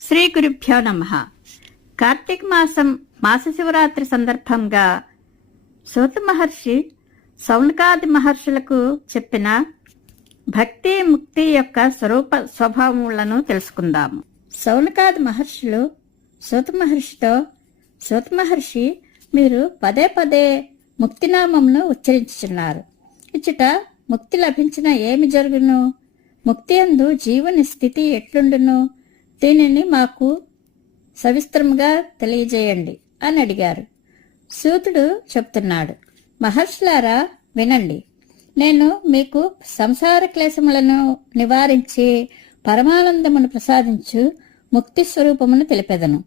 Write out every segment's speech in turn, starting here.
శ్రీ గురుభ్యో నమ. కార్తీక మాసం మాస శివరాత్రి సందర్భంగా సూత మహర్షి సౌనకాది మహర్షులకు చెప్పిన భక్తి ముక్తి యొక్క స్వరూప స్వభావములను తెలుసుకుందాము సౌనకాది మహర్షులు సూత మహర్షితో సూత మహర్షి మీరు పదే పదే ముక్తినామమును ఉచ్చరించుచున్నారు. ఇచ్చట ముక్తి లభించిన ఏమి జరుగును? ముక్తి అందు జీవుని స్థితి ఎట్లుండును? దీనిని మాకు సవిస్తరముగా తెలియజేయండి అని అడిగారు. సూతుడు చెప్తున్నాడు మహర్షులారా వినండి. నేను మీకు సంసార క్లేశములను నివారించి పరమానందమును ప్రసాదించు ముక్తి స్వరూపమును తెలిపెదను.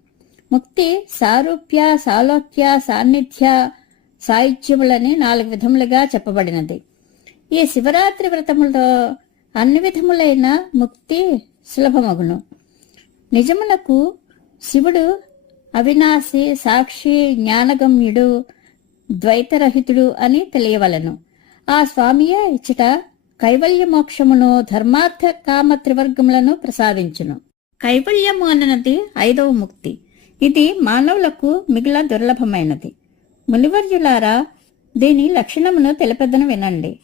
ముక్తి సారూప్య సాలోక్య సాన్నిధ్య సాహిత్యములని నాలుగు విధములుగా చెప్పబడినది. ఈ శివరాత్రి వ్రతములో అన్ని విధములైన ముక్తి సులభమగును. నిజమునకు శివుడు అవినాశి సాక్షి జ్ఞానగమ్యుడు ద్వైతరహితుడు అని తెలియవలను. ఆ స్వామియే ఇచ్చట కైవల్య మోక్షమును ధర్మార్థ కామ త్రివర్గములను ప్రసాదించును. కైవల్యము అన్నది ఐదవ ముక్తి. ఇది మానవులకు మిగిల దుర్లభమైనది. మునివర్యులారా దీని లక్షణమును తెలిపెదను వినండి.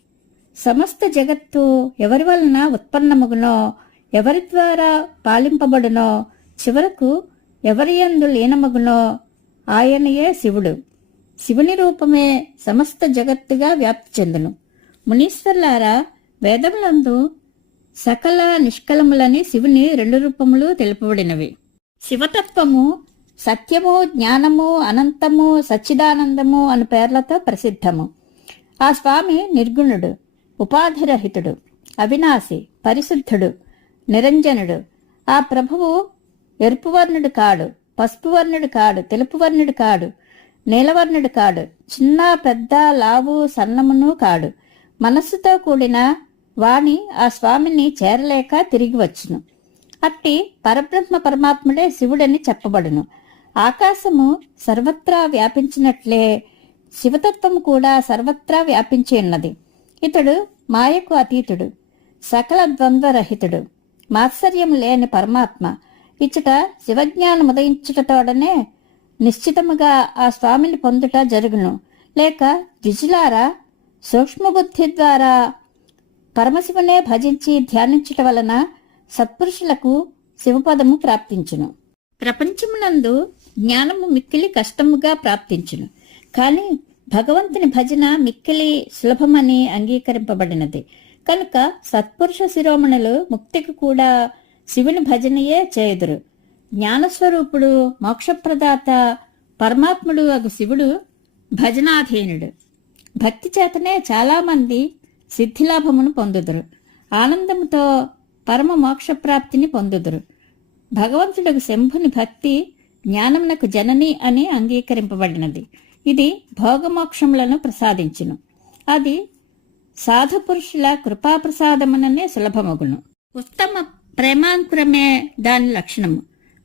సమస్త జగత్తు ఎవరి వలన ఉత్పన్నముగునో ఎవరి ద్వారా పాలింపబడునో చివరకు ఎవరి యందు లీనమగునో ఆయనయే శివుడు. శివుని రూపమే సమస్త జగత్తుగా వ్యాప్తి చెందును. మునీశ్వర్లారా వేదములందు సకల నిష్కలములని శివుని రెండు రూపములు తెలుపబడినవి. శివతత్వము సత్యము జ్ఞానము అనంతము సచ్చిదానందము అను పేర్లతో ప్రసిద్ధము. ఆ స్వామి నిర్గుణుడు ఉపాధిరహితుడు అవినాశి పరిశుద్ధుడు నిరంజనుడు. ఆ ప్రభువు ఎరుపువర్ణుడు కాడు పసుపువర్ణుడు కాడు తెలుపువర్ణుడు కాడు నీలవర్ణుడు కాడు చిన్న పెద్ద లావు సన్నమును కాడు. మనస్సుతో కూడిన వాణి ఆ స్వామిని చేరలేక తిరిగి వచ్చును. అట్టి పరబ్రహ్మ పరమాత్ముడే శివుడని చెప్పబడును. ఆకాశము సర్వత్రా వ్యాపించినట్లే శివతత్వం కూడా సర్వత్రా వ్యాపించి ఉన్నది. ఇతడు మాయకు అతీతుడు సకల ద్వంద్వరహితుడు. మాత్సర్యం లేని పరమాత్మ. ఇచ్చట శివజ్ఞానం ఉదయించుటతోడనే నిశ్చితముగా ఆ స్వామిని పొందుట జరుగును. లేక ద్విజులారా సూక్ష్మబుద్ధి ద్వారా పరమశివునే భజించి ధ్యానించుట వలన సత్పురుషులకు శివపదము ప్రాప్తించును. ప్రపంచమునందు జ్ఞానము మిక్కిలి కష్టముగా ప్రాప్తించును. కాని భగవంతుని భజన మిక్కిలి సులభమని అంగీకరింపబడినది. కనుక సత్పురుష శిరోమణులు ముక్తికి కూడా శివుని భజనయే చేయుదురు. జ్ఞానస్వరూపుడు మోక్షప్రదాత పరమాత్ముడు అగు శివుడు భజనాధీనుడు. భక్తి చేతనే చాలామంది సిద్ధిలాభమును పొందుదురు. ఆనందముతో పరమ మోక్షప్రాప్తిని పొందుదురు. భగవంతుడకు శంభుని భక్తి జ్ఞానమునకు జనని అని అంగీకరింపబడినది. ఇది భోగమోక్షములను ప్రసాదించును. అది సాధు పురుషుల కృపాప్రసాదముననే సులభమగును. ఉత్తమ ప్రేమాంకురమే దాని లక్షణము.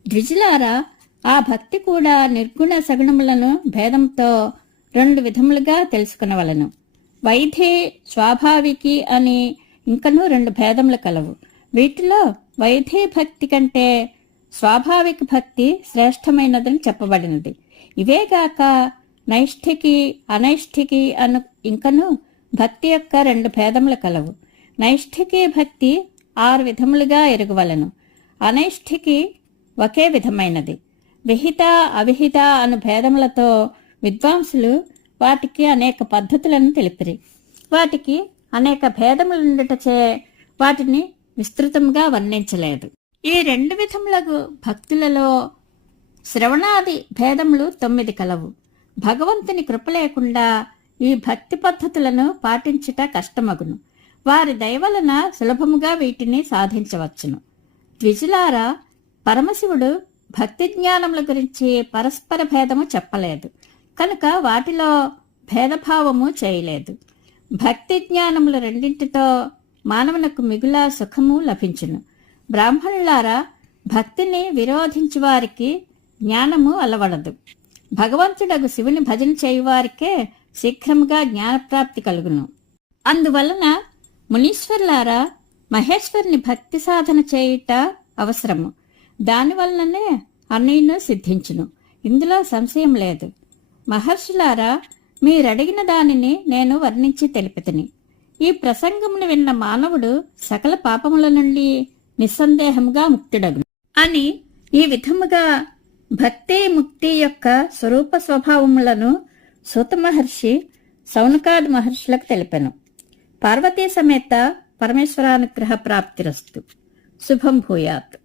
ద్విజులారా ఆ భక్తి కూడా నిర్గుణ సగుణములను భేదంతో రెండు విధములుగా తెలుసుకునవలను. వైధే స్వాభావికి అని ఇంకనూ రెండు భేదములు కలవు. వీటిలో వైధే భక్తి కంటే స్వాభావిక భక్తి శ్రేష్టమైనదని చెప్పబడినది. ఇవేగాక నైష్ఠికి అనైష్ఠికి అను ఇంకను భక్తి యొక్క రెండు భేదములు కలవు. నైష్ఠికి భక్తి ఆరు విధములుగా ఎరుగవలను. అనైష్ఠికి ఒకే విధమైనది. విహిత అవిహిత అను భేదములతో విద్వాంసులు వాటికి అనేక పద్ధతులను తెలిపిరి. వాటికి అనేక భేదములుండటచే వాటిని విస్తృతంగా వర్ణించలేదు. ఈ రెండు విధములకు భక్తులలో శ్రవణాది భేదములు తొమ్మిది కలవు. భగవంతుని కృప లేకుండా ఈ భక్తి పద్ధతులను పాటించుట కష్టమగును. వారి దయవలన సులభముగా వీటిని సాధించవచ్చును. ద్విజులారా పరమశివుడు భక్తి జ్ఞానముల గురించి పరస్పర భేదము చెప్పలేదు. కనుక వాటిలో భేదభావము చేయలేదు. భక్తి జ్ఞానములు రెండింటితో మానవునకు మిగుల సుఖము లభించును. బ్రాహ్మణులారా భక్తిని విరోధించు వారికి జ్ఞానము అలవడదు. భగవంతుడగు శివుని భజన చేయువారికే శీఘ్రముగా జ్ఞానప్రాప్తి కలుగును. అందువలన మునీశ్వర్లారా మహేశ్వరుని భక్తి సాధన చేయుట అవసరము. దానివల్లనే అన్నయ్యను సిద్ధించును. ఇందులో సంశయం లేదు. మహర్షులారా మీరడిగిన దానిని నేను వర్ణించి తెలిపితిని. ఈ ప్రసంగమును విన్న మానవుడు సకల పాపముల నుండి నిస్సందేహముగా ముక్తుడగును. అని ఈ విధముగా భక్తి ముక్తి యొక్క స్వరూప స్వభావములను సూత మహర్షి సౌనకాది మహర్షులకు తెలిపెను. పార్వతీ సమేత పరమేశ్వరానుగ్రహ ప్రాప్తిరస్తు. శుభం భూయాత్.